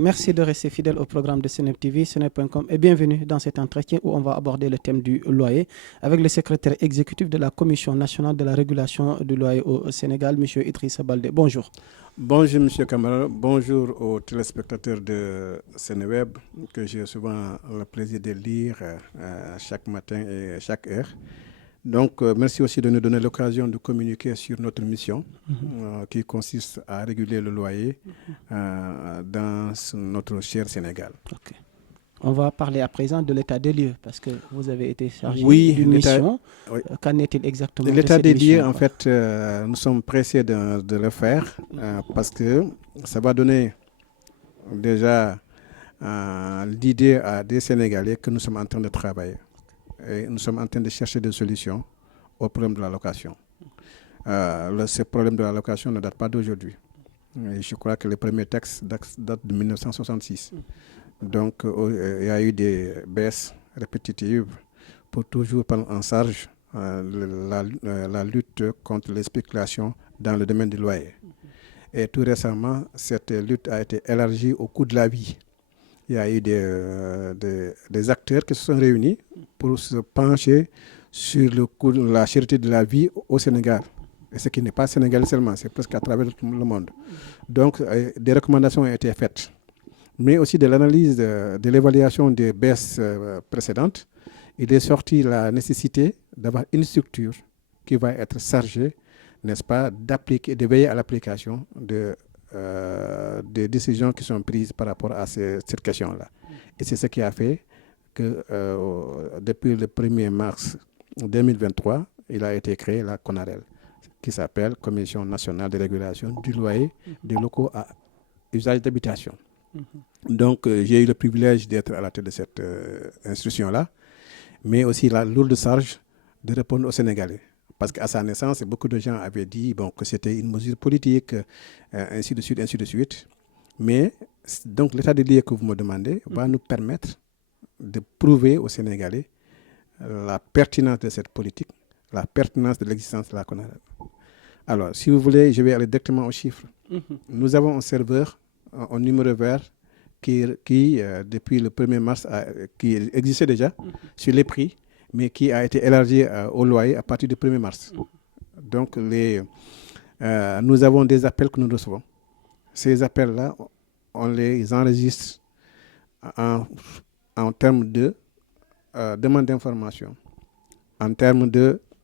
merci de rester fidèle au programme de Seneb TV, seneb.com et bienvenue dans cet entretien où on va aborder le thème du loyer avec le secrétaire exécutif de la Commission nationale de la régulation du loyer au Sénégal, M. Idrissa Baldé. Bonjour. Bonjour M. Camara, bonjour aux téléspectateurs de Seneweb que j'ai souvent le plaisir de lire chaque matin et chaque heure. Donc, merci aussi de nous donner l'occasion de communiquer sur notre mission qui consiste à réguler le loyer dans notre cher Sénégal. Okay. On va parler à présent de l'état des lieux parce que vous avez été chargé d'une mission. Oui. Qu'en est-il exactement l'état de cette des lieux, mission, en fait, nous sommes pressés de le faire parce que ça va donner déjà l'idée à des Sénégalais que nous sommes en train de travailler. Et nous sommes en train de chercher des solutions au problème de la location. Ce problème de la location ne date pas d'aujourd'hui. Et je crois que le premier texte date de 1966. Donc, il y a eu des baisses répétitives pour toujours prendre en charge la lutte contre les spéculations dans le domaine du loyer. Et tout récemment, cette lutte a été élargie au coût de la vie. Il y a eu des acteurs qui se sont réunis pour se pencher sur le coût de la cherté de la vie au Sénégal. Et ce qui n'est pas sénégalais seulement, c'est presque à travers tout le monde. Donc, des recommandations ont été faites, mais aussi de l'analyse de l'évaluation des baisses précédentes. Il est sorti la nécessité d'avoir une structure qui va être chargée, n'est-ce pas, d'appliquer, de veiller à l'application des décisions qui sont prises par rapport à cette question-là. Et c'est ce qui a fait que depuis le 1er mars 2023, il a été créé la CONAREL, qui s'appelle Commission nationale de régulation du loyer des locaux à usage d'habitation. Donc, j'ai eu le privilège d'être à la tête de cette institution-là, mais aussi la lourde charge de répondre aux Sénégalais. Parce qu'à sa naissance, beaucoup de gens avaient dit que c'était une mesure politique, ainsi de suite, ainsi de suite. Mais donc l'état des lieux que vous me demandez va nous permettre de prouver aux Sénégalais la pertinence de cette politique, la pertinence de l'existence de la CONAREL. Alors, si vous voulez, je vais aller directement aux chiffres. Nous avons un serveur, un numéro vert, qui depuis le 1er mars, qui existait déjà sur les prix, mais qui a été élargi au loyer à partir du 1er mars. Donc, nous avons des appels que nous recevons. Ces appels-là, on les enregistre en termes de demande d'information, en termes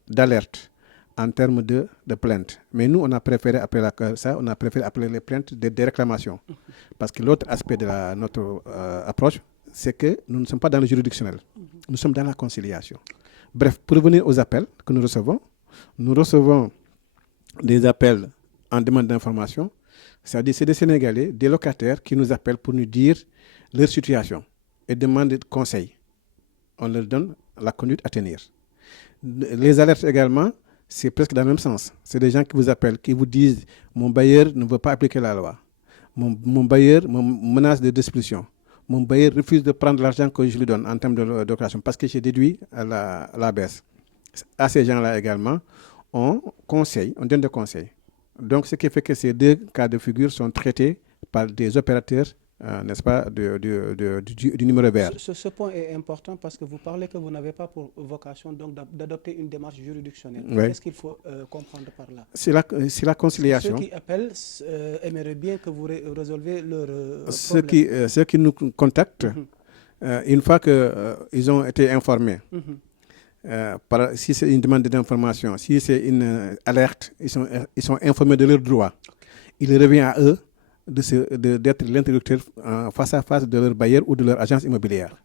d'alerte, en termes de plainte. Mais nous, on a préféré appeler les plaintes des réclamations. Parce que l'autre aspect de notre approche, c'est que nous ne sommes pas dans le juridictionnel. Nous sommes dans la conciliation. Bref, pour revenir aux appels que nous recevons des appels en demande d'information. C'est-à-dire c'est des Sénégalais, des locataires qui nous appellent pour nous dire leur situation et demandent des conseils. On leur donne la conduite à tenir. Les alertes également, c'est presque dans le même sens. C'est des gens qui vous appellent, qui vous disent « Mon bailleur ne veut pas appliquer la loi. Mon bailleur me menace de despulsion. Mon bailleur refuse de prendre l'argent que je lui donne en termes de location parce que j'ai déduit à la baisse. » À ces gens-là également, on donne des conseils. Donc, ce qui fait que ces deux cas de figure sont traités par des opérateurs, n'est-ce pas, du numéro vert. Ce point est important parce que vous parlez que vous n'avez pas pour vocation donc d'adopter une démarche juridictionnelle. Oui. Qu'est-ce qu'il faut comprendre par là? C'est la conciliation. Ceux qui appellent aimeraient bien que vous résolvez leur problème. Ceux qui nous contactent, une fois qu'ils ont été informés, si c'est une demande d'information, si c'est une alerte, ils sont informés de leurs droits. Il revient à eux d'être l'interlocuteur face à face de leur bailleur ou de leur agence immobilière.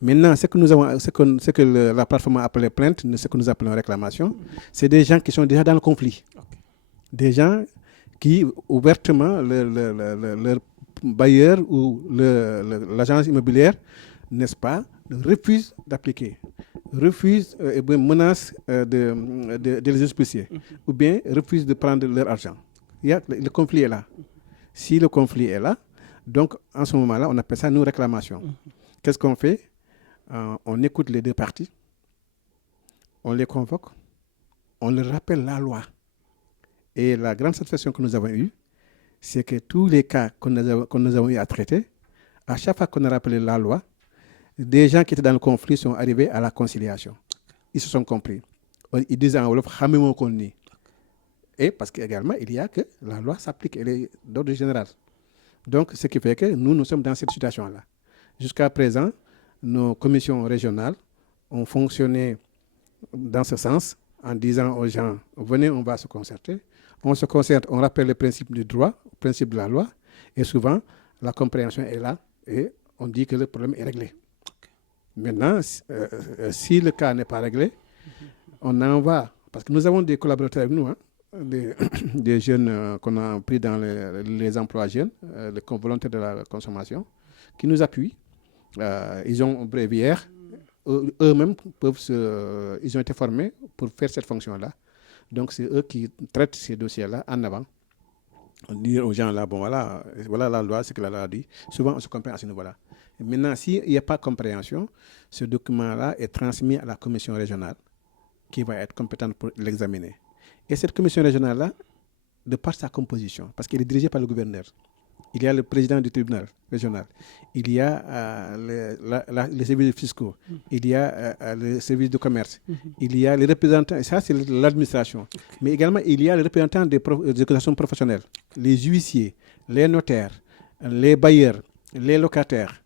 Maintenant, ce que la plateforme a appelé plainte, ce que nous appelons réclamation, c'est des gens qui sont déjà dans le conflit. Des gens qui, ouvertement, leur bailleur ou l'agence immobilière, n'est-ce pas, refusent d'appliquer, refusent et menacent de les expulser, ou bien refusent de prendre leur argent. Le conflit est là. Si le conflit est là, donc en ce moment-là, on appelle ça nous réclamation. Qu'est-ce qu'on fait? On écoute les deux parties, on les convoque, on leur rappelle la loi. Et la grande satisfaction que nous avons eue, c'est que tous les cas que nous avons eu à traiter, À chaque fois qu'on a rappelé la loi, des gens qui étaient dans le conflit sont arrivés à la conciliation. Ils se sont compris. Ils disent en Wolof, Hamimo Konni. Et parce qu'également, il y a que la loi s'applique, elle est d'ordre général. Donc, ce qui fait que nous sommes dans cette situation-là. Jusqu'à présent, nos commissions régionales ont fonctionné dans ce sens, en disant aux gens, venez, on va se concerter. On se concerte, on rappelle le principe du droit, le principe de la loi, et souvent, la compréhension est là, et on dit que le problème est réglé. Maintenant, si le cas n'est pas réglé, on en va, parce que nous avons des collaborateurs avec nous, des jeunes qu'on a pris dans les emplois jeunes, les volontaires de la consommation, qui nous appuient. Ils ont un bréviaire, eux-mêmes ils ont été formés pour faire cette fonction-là. Donc c'est eux qui traitent ces dossiers-là en avant. Dire aux gens là, bon voilà la loi, c'est que la loi dit. Souvent on se comprend à ce niveau-là. Maintenant, s'il n'y a pas de compréhension, ce document-là est transmis à la commission régionale qui va être compétente pour l'examiner. Et cette commission régionale-là, de par sa composition, parce qu'elle est dirigée par le gouverneur, il y a le président du tribunal régional, il y a les services fiscaux, il y a le service de commerce, il y a les représentants, et ça c'est l'administration, mais également il y a les représentants des organisations professionnelles, les huissiers, les notaires, les bailleurs, les locataires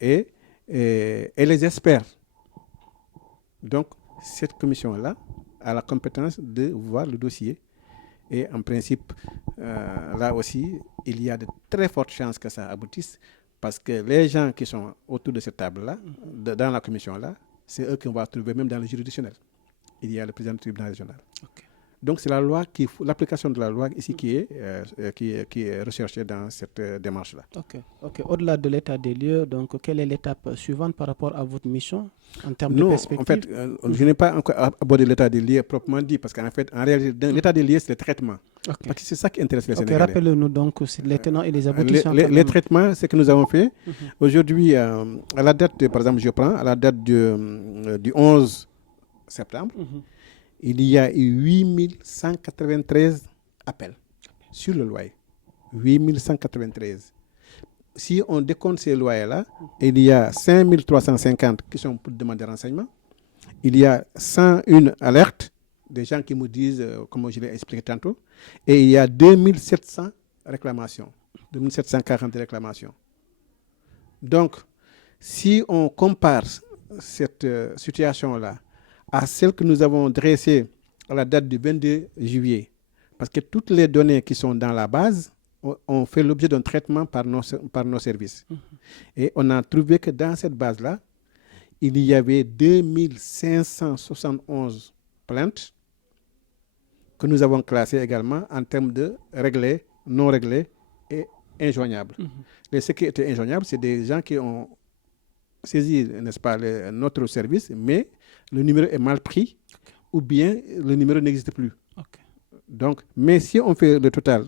et les experts. Donc, cette commission-là a la compétence de voir le dossier. Et en principe, là aussi, il y a de très fortes chances que ça aboutisse parce que les gens qui sont autour de cette table-là, dans la commission-là, c'est eux qu'on va trouver même dans le juridictionnel. Il y a le président du tribunal régional. Okay. Donc, c'est la loi l'application de la loi ici qui est recherchée dans cette démarche-là. Ok. Au-delà de l'état des lieux, donc, quelle est l'étape suivante par rapport à votre mission en termes de perspective? En fait, je n'ai pas encore abordé l'état des lieux proprement dit parce qu'en fait, en réalité, l'état des lieux, c'est le traitement. Okay. Parce que c'est ça qui intéresse les Sénégalais. Rappelez-nous donc les tenants et les aboutissants. Les traitements, c'est que nous avons fait. Aujourd'hui, à la date, par exemple, je prends, à la date du 11 septembre, il y a eu 8193 appels sur le loyer. 8193. Si on décompte ces loyers-là, il y a 5350 qui sont pour demander des renseignements. Il y a 101 alertes, des gens qui me disent, comme je l'ai expliqué tantôt, et il y a 2700 réclamations, 2740 réclamations. Donc, si on compare cette situation-là à celle que nous avons dressée à la date du 22 juillet, parce que toutes les données qui sont dans la base ont fait l'objet d'un traitement par nos services. Et on a trouvé que dans cette base-là, il y avait 2571 plaintes que nous avons classées également en termes de réglés, non réglés et injoignables. Et ce qui était injoignable, c'est des gens qui ont saisi, n'est-ce pas, notre service, mais le numéro est mal pris ou bien le numéro n'existe plus. Donc, mais si on fait le total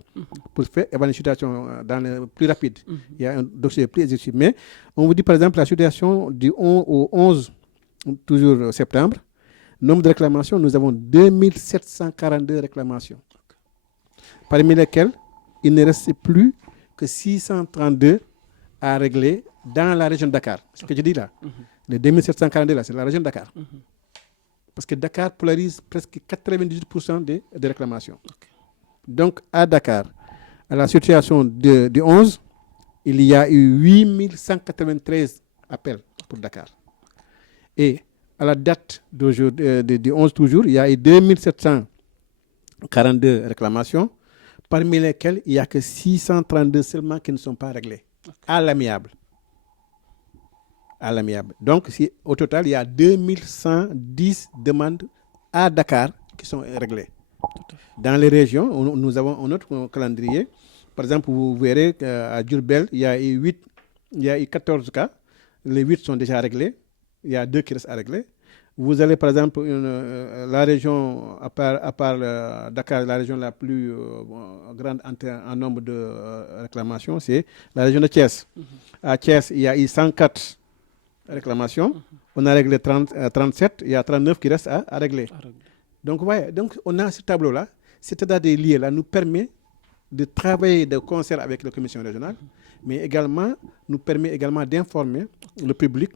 pour faire une situation dans le plus rapide, il y a un dossier plus exhaustif. Mais on vous dit par exemple la situation du 11 au 11, toujours septembre, nombre de réclamations, nous avons 2742 réclamations. Parmi lesquelles, il ne reste plus que 632 à régler dans la région de Dakar. C'est ce que je dis là. Les 2742 là, c'est la région de Dakar. Parce que Dakar polarise presque 98% des réclamations. Donc, à Dakar, à la situation du 11, il y a eu 8193 appels pour Dakar. Et à la date du 11 toujours, il y a eu 2742 réclamations, parmi lesquelles il n'y a que 632 seulement qui ne sont pas réglées, à l'amiable. Donc, au total, il y a 2110 demandes à Dakar qui sont réglées. Dans les régions, nous avons un autre calendrier. Par exemple, vous verrez qu'à Diourbel, il y a eu 14 cas. Les 8 sont déjà réglés. Il y a 2 qui restent à régler. Vous allez, par exemple, la région, à part Dakar, la région la plus grande en nombre de réclamations, c'est la région de Thiès. À Thiès, il y a eu 104 réclamations. On a réglé 37, il y a 39 qui restent à régler. Donc, on a ce tableau-là. Cet état des lieux-là nous permet de travailler de concert avec la commission régionale, mais également nous permet également d'informer le public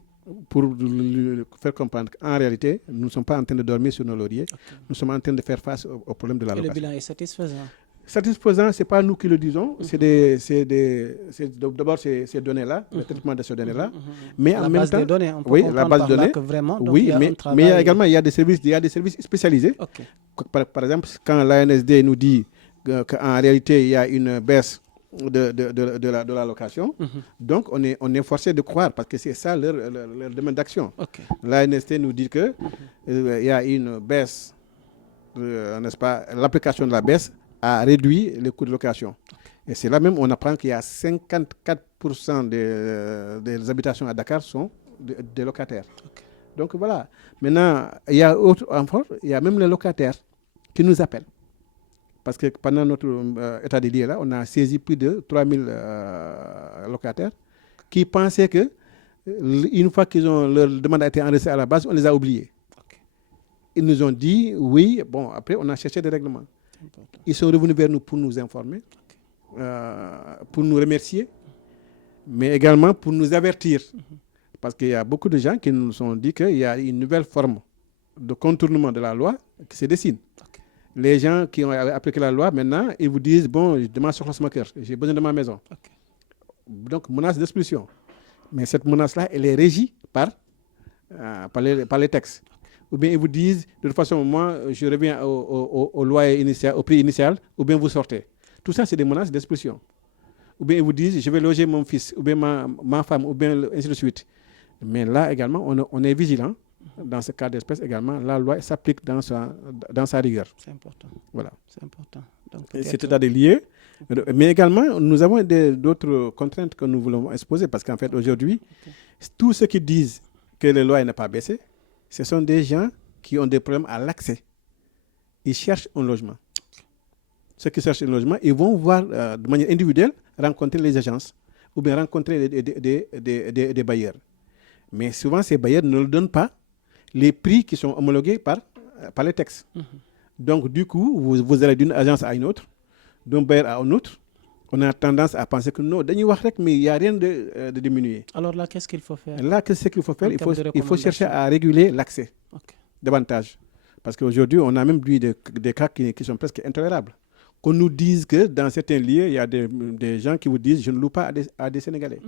pour lui faire comprendre qu'en réalité, nous ne sommes pas en train de dormir sur nos lauriers, nous sommes en train de faire face au problème de la location. Et le bilan est satisfaisant? Satisfaisant, ce n'est pas nous qui le disons, d'abord ces données-là, le traitement de ces données-là, mais en même temps, des données, on peut oui, la base de données, que vraiment, donc oui, il y a mais un travail... mais également il y a des services spécialisés. Par exemple, quand l'ANSD nous dit qu'en réalité il y a une baisse de la location, donc on est forcé de croire parce que c'est ça leur domaine d'action. L'ANSD nous dit que il y a une baisse, n'est-ce pas, l'application de la baisse a réduit les coûts de location. Et c'est là même on apprend qu'il y a 54% des habitations à Dakar sont des locataires. Donc voilà. Maintenant, il y a même les locataires qui nous appellent. Parce que pendant notre état des lieux là, on a saisi plus de 3000 locataires qui pensaient que une fois qu'ils ont leur demande a été enregistrée à la base, on les a oubliés. Ils nous ont dit oui, bon, après on a cherché des règlements. Ils sont revenus vers nous pour nous informer, pour nous remercier, mais également pour nous avertir. Parce qu'il y a beaucoup de gens qui nous ont dit qu'il y a une nouvelle forme de contournement de la loi qui se dessine. Les gens qui ont appliqué la loi, maintenant, ils vous disent, bon, demain sur le cœur, j'ai besoin de ma maison. Donc, menace d'expulsion. Mais cette menace-là, elle est régie par les textes. Ou bien ils vous disent, de toute façon, moi, je reviens au loyer initial, au prix initial, ou bien vous sortez. Tout ça, c'est des menaces d'expulsion. Ou bien ils vous disent, je vais loger mon fils, ou bien ma femme, ou bien ainsi de suite. Mais là également, on est vigilant. Dans ce cas d'espèce également, la loi s'applique dans sa rigueur. C'est important. Voilà. C'est important. C'est état des lieux. Mais également, nous avons d'autres contraintes que nous voulons exposer parce qu'en fait, aujourd'hui, tous ceux qui disent que le loyer n'a pas baissé, ce sont des gens qui ont des problèmes à l'accès. Ils cherchent un logement. Ceux qui cherchent un logement, ils vont voir de manière individuelle rencontrer les agences ou bien rencontrer des bailleurs. Mais souvent, ces bailleurs ne leur donnent pas les prix qui sont homologués par les textes. Donc, du coup, vous allez d'une agence à une autre, d'un bailleur à un autre. On a tendance à penser que non, mais il n'y a rien de diminué. Alors là, qu'est-ce qu'il faut faire? Là, qu'est-ce qu'il faut faire? Il faut chercher à réguler l'accès davantage. Parce qu'aujourd'hui, on a même vu des cas qui sont presque intolérables. Qu'on nous dise que dans certains lieux, il y a des gens qui vous disent « je ne loue pas à des Sénégalais ».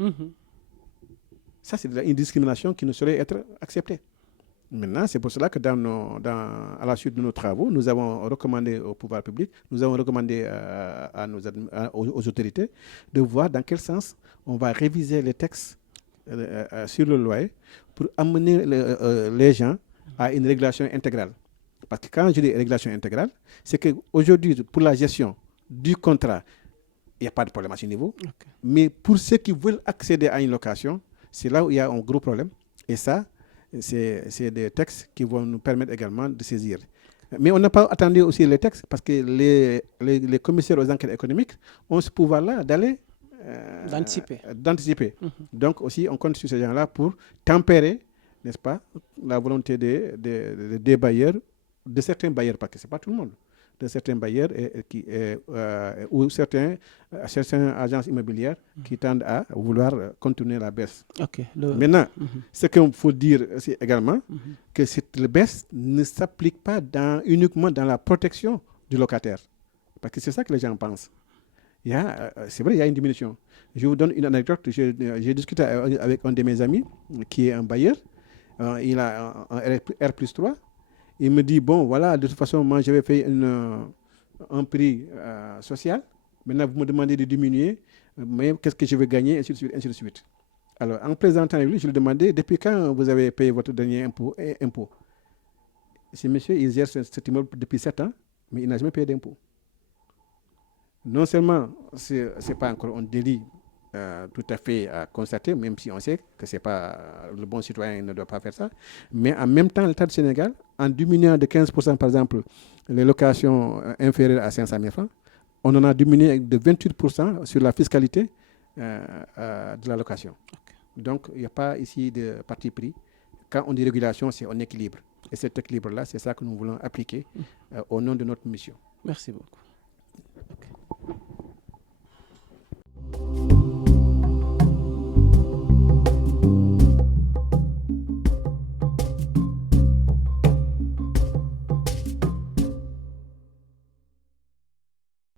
Ça, c'est une discrimination qui ne saurait être acceptée. Maintenant, c'est pour cela que à la suite de nos travaux, nous avons recommandé au pouvoir public, nous avons recommandé aux autorités de voir dans quel sens on va réviser les textes sur le loyer pour amener les gens à une régulation intégrale. Parce que quand je dis régulation intégrale, c'est qu'aujourd'hui, pour la gestion du contrat, il n'y a pas de problème à ce niveau. Mais pour ceux qui veulent accéder à une location, c'est là où il y a un gros problème. Et ça, c'est des textes qui vont nous permettre également de saisir. Mais on n'a pas attendu aussi les textes parce que les commissaires aux enquêtes économiques ont ce pouvoir-là d'anticiper. Donc aussi, on compte sur ces gens-là pour tempérer, n'est-ce pas, la volonté des bailleurs, de certains bailleurs, parce que ce n'est pas tout le monde, de certains bailleurs ou certaines agences immobilières qui tendent à vouloir contourner la baisse. Maintenant, ce qu'il faut dire aussi également, que cette baisse ne s'applique pas uniquement dans la protection du locataire. Parce que c'est ça que les gens pensent. C'est vrai, il y a une diminution. Je vous donne une anecdote. J'ai discuté avec un de mes amis qui est un bailleur. Il a un R+3. Il me dit, bon, voilà, de toute façon, moi, j'avais fait un prix social. Maintenant, vous me demandez de diminuer, mais qu'est-ce que je vais gagner, ainsi de suite, ainsi de suite. Alors, en présentant avec lui, je lui demandais, depuis quand vous avez payé votre dernier impôt? Ce monsieur, il gère cet immeuble depuis 7 ans, mais il n'a jamais payé d'impôt. Non seulement, ce n'est pas encore un délit tout à fait à constater, même si on sait que c'est pas le bon citoyen ne doit pas faire ça, mais en même temps, l'État du Sénégal, en diminuant de 15% par exemple les locations inférieures à 500 000 francs, on en a diminué de 28% sur la fiscalité de la location. Donc, il n'y a pas ici de parti pris. Quand on dit régulation, c'est un équilibre. Et cet équilibre-là, c'est ça que nous voulons appliquer au nom de notre mission. Merci beaucoup.